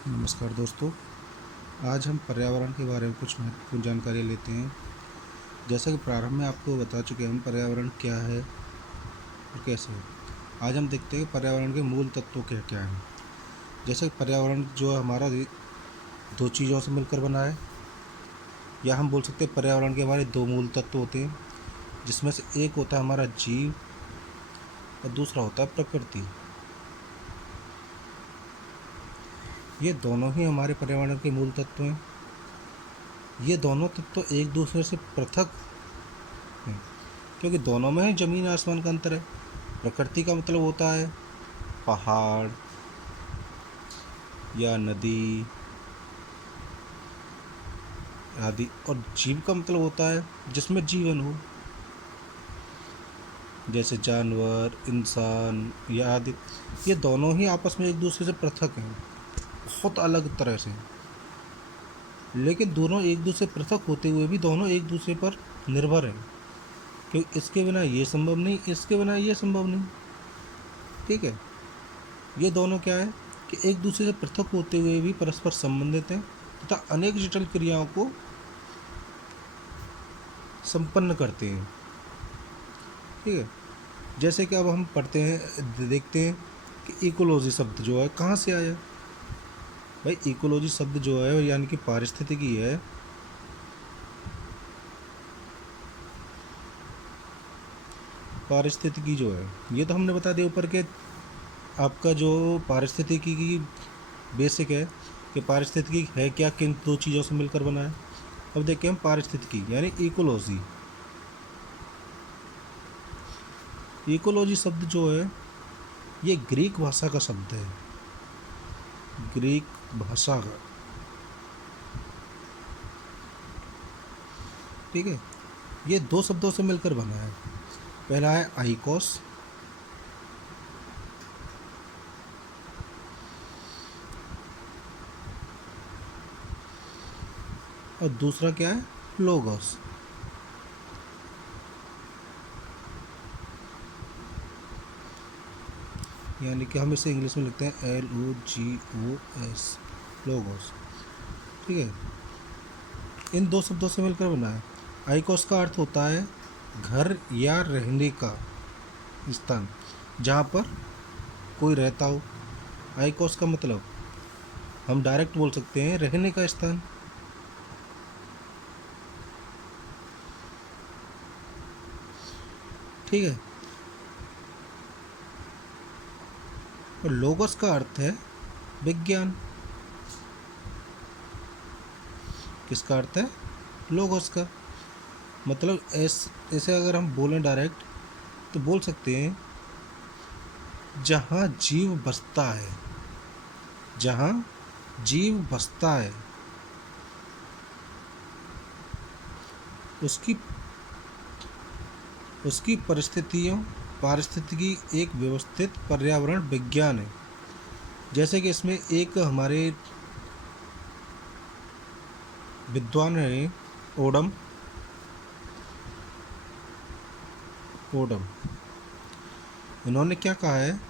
नमस्कार दोस्तों। आज हम पर्यावरण के बारे में कुछ महत्वपूर्ण जानकारी लेते हैं। जैसा कि प्रारंभ में आपको बता चुके हैं हम पर्यावरण क्या है और कैसे है। आज हम देखते हैं कि पर्यावरण के मूल तत्व क्या क्या हैं। जैसे कि पर्यावरण जो है हमारा दो चीज़ों से मिलकर बना है, या हम बोल सकते हैं पर्यावरण के हमारे दो मूल तत्व होते हैं, जिसमें से एक होता है हमारा जीव और दूसरा होता है प्रकृति। ये दोनों ही हमारे पर्यावरण के मूल तत्व हैं। ये दोनों तत्व एक दूसरे से पृथक हैं, क्योंकि दोनों में ही ज़मीन आसमान का अंतर है। प्रकृति का मतलब होता है पहाड़ या नदी आदि, और जीव का मतलब होता है जिसमें जीवन हो, जैसे जानवर, इंसान या आदि। ये दोनों ही आपस में एक दूसरे से पृथक हैं, बहुत अलग तरह से। लेकिन दोनों एक दूसरे से पृथक होते हुए भी दोनों एक दूसरे पर निर्भर हैं, क्योंकि इसके बिना ये संभव नहीं, इसके बिना ये संभव नहीं। ठीक है। ये दोनों क्या है कि एक दूसरे से पृथक होते हुए भी परस्पर संबंधित हैं तथा अनेक जटिल क्रियाओं को संपन्न करते हैं। ठीक है। जैसे कि अब हम पढ़ते हैं, देखते हैं कि इकोलॉजी शब्द जो है कहाँ से आया। भाई इकोलॉजी शब्द जो है यानी कि पारिस्थितिकी है। पारिस्थितिकी जो है ये तो हमने बता दिया ऊपर के, आपका जो पारिस्थितिकी की बेसिक है कि पारिस्थितिकी है क्या, किन दो चीज़ों से मिलकर बना है। अब देखते हैं हम पारिस्थितिकी यानी इकोलॉजी। इकोलॉजी शब्द जो है ये ग्रीक भाषा का शब्द है, ग्रीक भाषा का। ठीक है। ये दो शब्दों से मिलकर बना है। पहला है आइकोस, और दूसरा क्या है, लोगोस। यानी कि हम इसे इंग्लिश में लिखते हैं LOGOS, लोगोस। ठीक है। इन दो शब्दों से मिलकर बना है। आइकोस का अर्थ होता है घर या रहने का स्थान, जहाँ पर कोई रहता हो। आइकोस का मतलब हम डायरेक्ट बोल सकते हैं रहने का स्थान। ठीक है। और लोगोस का अर्थ है विज्ञान। किसका अर्थ है, लोगोस का। मतलब ऐसे अगर हम बोलें डायरेक्ट तो बोल सकते हैं जहाँ जीव बसता है, जहाँ जीव बसता है उसकी उसकी परिस्थितियों पारिस्थितिकी एक व्यवस्थित पर्यावरण विज्ञान है। जैसे कि इसमें एक हमारे विद्वान हैं ओडम ओडम, इन्होंने क्या कहा है,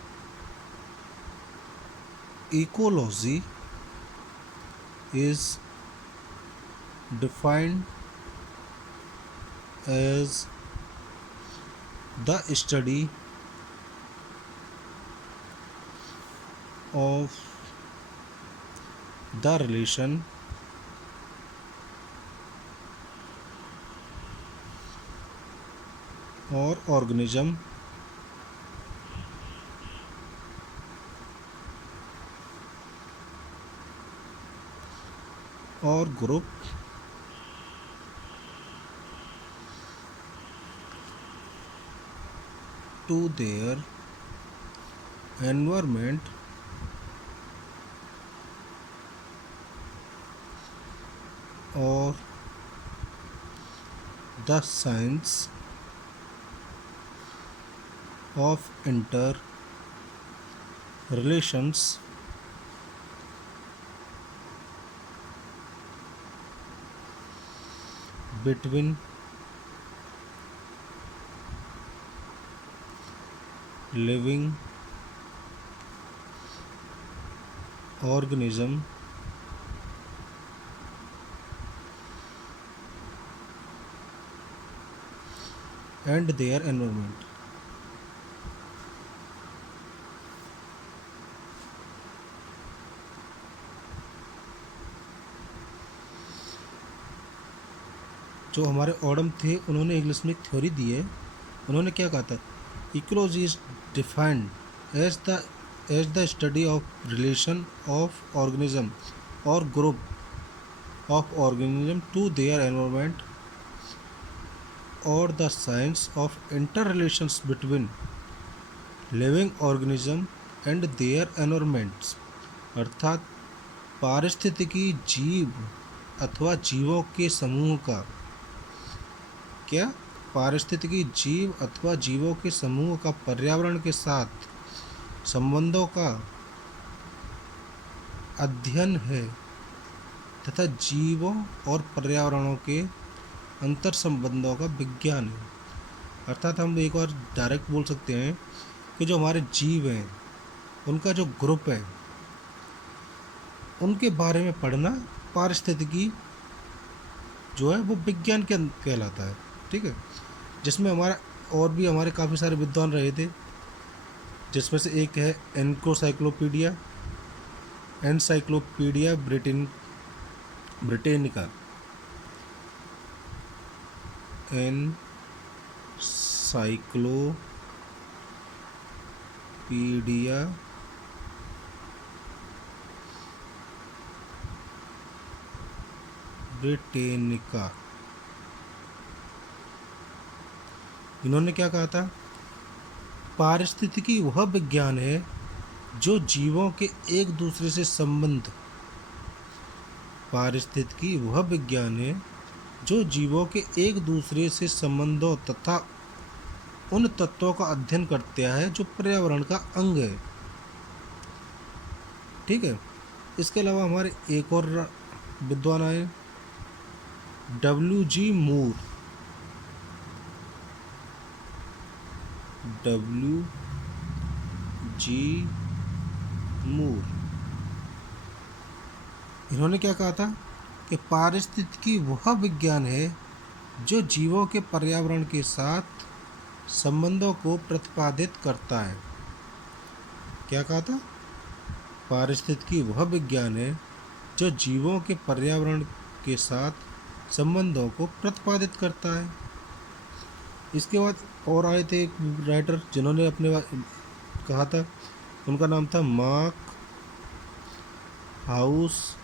ecology is defined as the study of the relation or organism or group to their environment or the science of inter relations between living organism and their environment. जो हमारे ऑडम थे उन्होंने इंग्लिश में एक थ्योरी दी है। उन्होंने क्या कहा था, ecology is defined as the study of relation of organism और group of organism to their environment और the science of inter relations between living organism and their environments. अर्थात पारिस्थितिकी जीव अथवा जीवों के समूह का क्या पारिस्थितिकी जीव अथवा जीवों के समूह का पर्यावरण के साथ संबंधों का अध्ययन है तथा जीवों और पर्यावरणों के अंतर संबंधों का विज्ञान है। अर्थात हम एक और डायरेक्ट बोल सकते हैं कि जो हमारे जीव हैं उनका जो ग्रुप है उनके बारे में पढ़ना पारिस्थितिकी जो है वो विज्ञान के कहलाता है। ठीक है, जिसमें हमारा और भी हमारे काफ़ी सारे विद्वान रहे थे, जिसमें से एक है एनसाइक्लोपीडिया ब्रिटेनिका एनसाइक्लोपीडिया ब्रिटेनिका। इन्होंने क्या कहा था, पारिस्थितिकी वह विज्ञान है जो जीवों के एक दूसरे से संबंध पारिस्थितिकी वह विज्ञान है जो जीवों के एक दूसरे से संबंधों तथा उन तत्वों का अध्ययन करता है जो पर्यावरण का अंग है। ठीक है, इसके अलावा हमारे एक और विद्वान आए, डब्ल्यू.जी. मूर। इन्होंने क्या कहा था कि पारिस्थितिकी वह विज्ञान है जो जीवों के पर्यावरण के साथ संबंधों को प्रतिपादित करता है। क्या कहा था, पारिस्थितिकी वह विज्ञान है जो जीवों के पर्यावरण के साथ संबंधों को प्रतिपादित करता है। इसके बाद और आए थे एक राइटर जिन्होंने अपने कहा था, उनका नाम था मार्क हाउस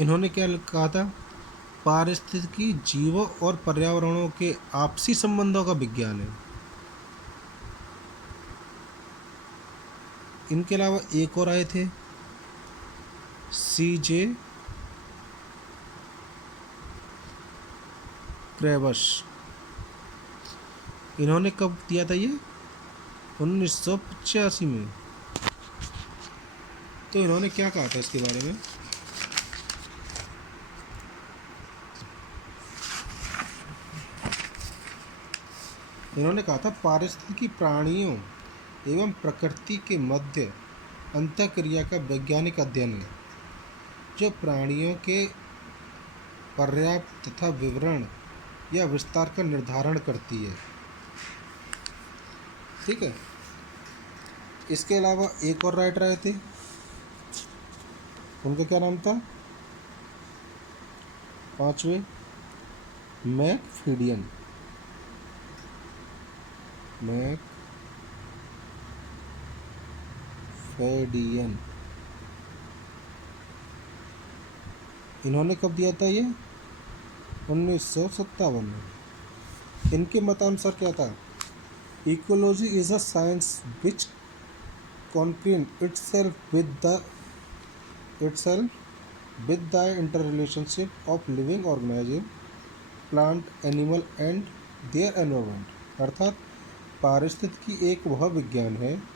इन्होंने क्या कहा था, पारिस्थितिकी जीवों और पर्यावरणों के आपसी संबंधों का विज्ञान है। इनके अलावा एक और आए थे, C.J. क्रेबस। इन्होंने कब दिया था ये, 1985 में। तो इन्होंने क्या कहा था इसके बारे में, इन्होंने कहा था पारिस्थितिकी प्राणियों एवं प्रकृति के मध्य अंतःक्रिया का वैज्ञानिक अध्ययन है जो प्राणियों के पर्याप्त तथा विवरण या विस्तार का निर्धारण करती है। ठीक है, इसके अलावा एक और राइटर आए थे, उनका क्या नाम था, पांचवें, मैकफेडियन। इन्होंने कब दिया था ये, 1957 में। इनके मतानुसार क्या था, ecology is a science which concerns itself with the interrelationship of living organism, plant, animal and their environment। अर्थात पारिस्थितिकी एक वह विज्ञान है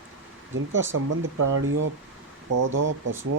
जिनका संबंध प्राणियों, पौधों, पशुओं